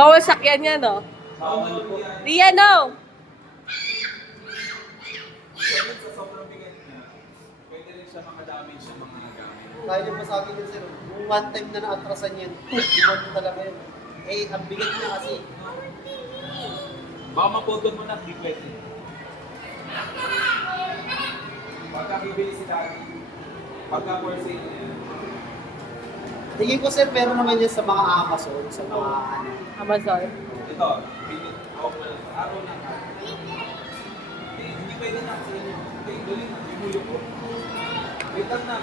Bawal sakyan yan, no? Rian, no? Sa sobrang bigat niya, pwede rin siya makadamage sa mga gamit. Kaya niyo pa sa akin yun, sir. Kung one time na naatrasan yan, iwan mo talaga yun. Eh, ang bigat niya kasi. Baka maputol mo na, di pwede. Pagka bibili si Daddy, pagka for sale niya, Tingin ko, sir, meron naman yan sa mga Amazon, sa mga ano. Amazon. ito, pinit, ako mo lang, araw na ka. Hindi pwede na kasi yun. Hindi, dali na, imulo ko. Wait lang na.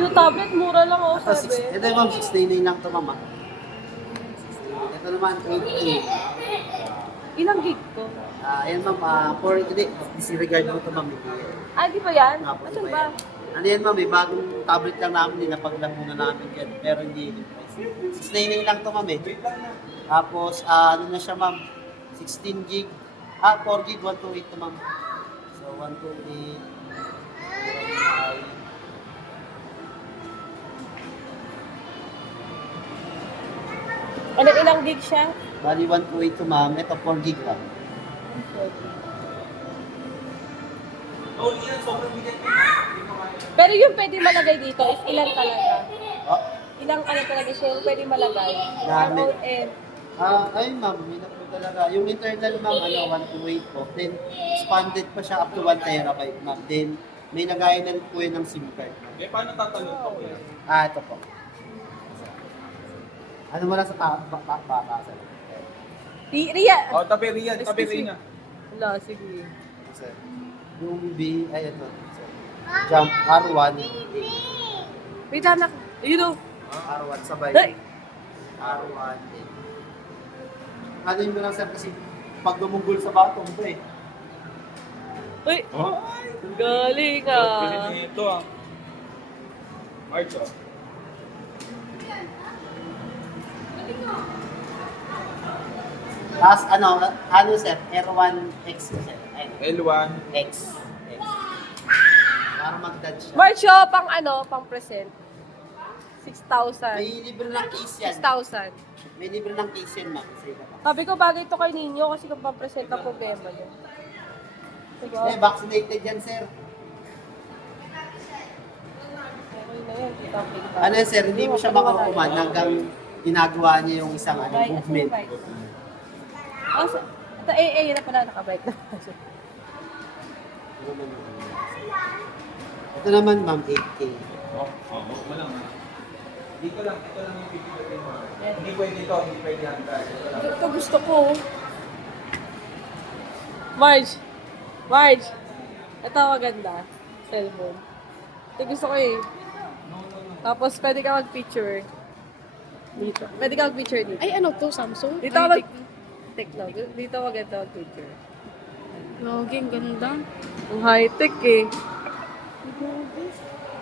Yung tablet, mura lang, oh, Ito, sabi. ito ma'am, 699 lang ito, ma'am. ah. Ito naman, 8K. Ilang gig to? Ayan, ma'am, for, hindi, disregard mo ito, ma'am. Ah, di ba yan? Nga po, Asan iba ba? yan. Ano yan, ma'am, bagong tablet lang namin, ninapaglang muna namin yan. Pero hindi yung price. 699 lang ito, ma'am, eh. Wait lang na. Tapos, ano na siya, ma'am, 16 gig. 4 gig, 128 to, ma'am. So, 128. Ano, ilang gig siya? Bali, 128 to, ma'am. Ito, 4 gig lang. Oh, yan, sobrang bigat niya. Hindi ko kaya. Pero yung pwede malagay dito is ilang talaga? Oh, Ilang ano talaga siya yung pwede malagay? Dami. ROM. ayun, ma'am, yun na po talaga. Yung internal, ma'am, 128 po. Then, expanded pa siya up to 1 terabyte, ma'am. Then, may lagayan po yun ng SIM card. Eh, paano tatalon pa ko yan? Ito po. Ano mo lang sa batasan? Ria! Oh, tabi Rian, tabi Excuse me. Rina. Wala, sige. Sir. Yung B, ay ito. Sir. Jump R1. Wait, anak. Ayun, oh. R1 sabay. Ay! R1. Ano yun mo lang, sir, kasi pag dumunggol sa batong ito eh. Uy! Oh? Galing, ah. Ito ah. March oh. Tapos ano sir, R1X sir. Ay, L1. X. X. Para mag-dodge siya. March, oh, pang ano, pang present. 6,000. May libre ng case yan. 6,000. May libre ng case yan, ma'am. Sige pa. Sabi ko, bagay to kay Ninyo kasi kung pang-present ang problema niya. Diba? Vaccinated yan, sir. Okay na yan, kita. Ano yan, sir, hindi mo siya makukuman hanggang ginagawa niya yung isang movement. Oh, ito, yun na pala, nakabike na. Ito naman, ma'am, 8K. Oh, wala nga. Dito lang, ito lang yung pipilitin mo. Hindi pwede ito, hindi pwede hanggang. Ito gusto ko. Marge! Marge! Ito maganda. Cellphone. Ito gusto ko eh. Tapos pwede ka mag-picture. Dito. Pwede ka mag-picture dito. Ay, ano to? Samsung? Dito ka mag... Techno. Dito maganda mag-picture. Login, ganda. Ang high-tech eh.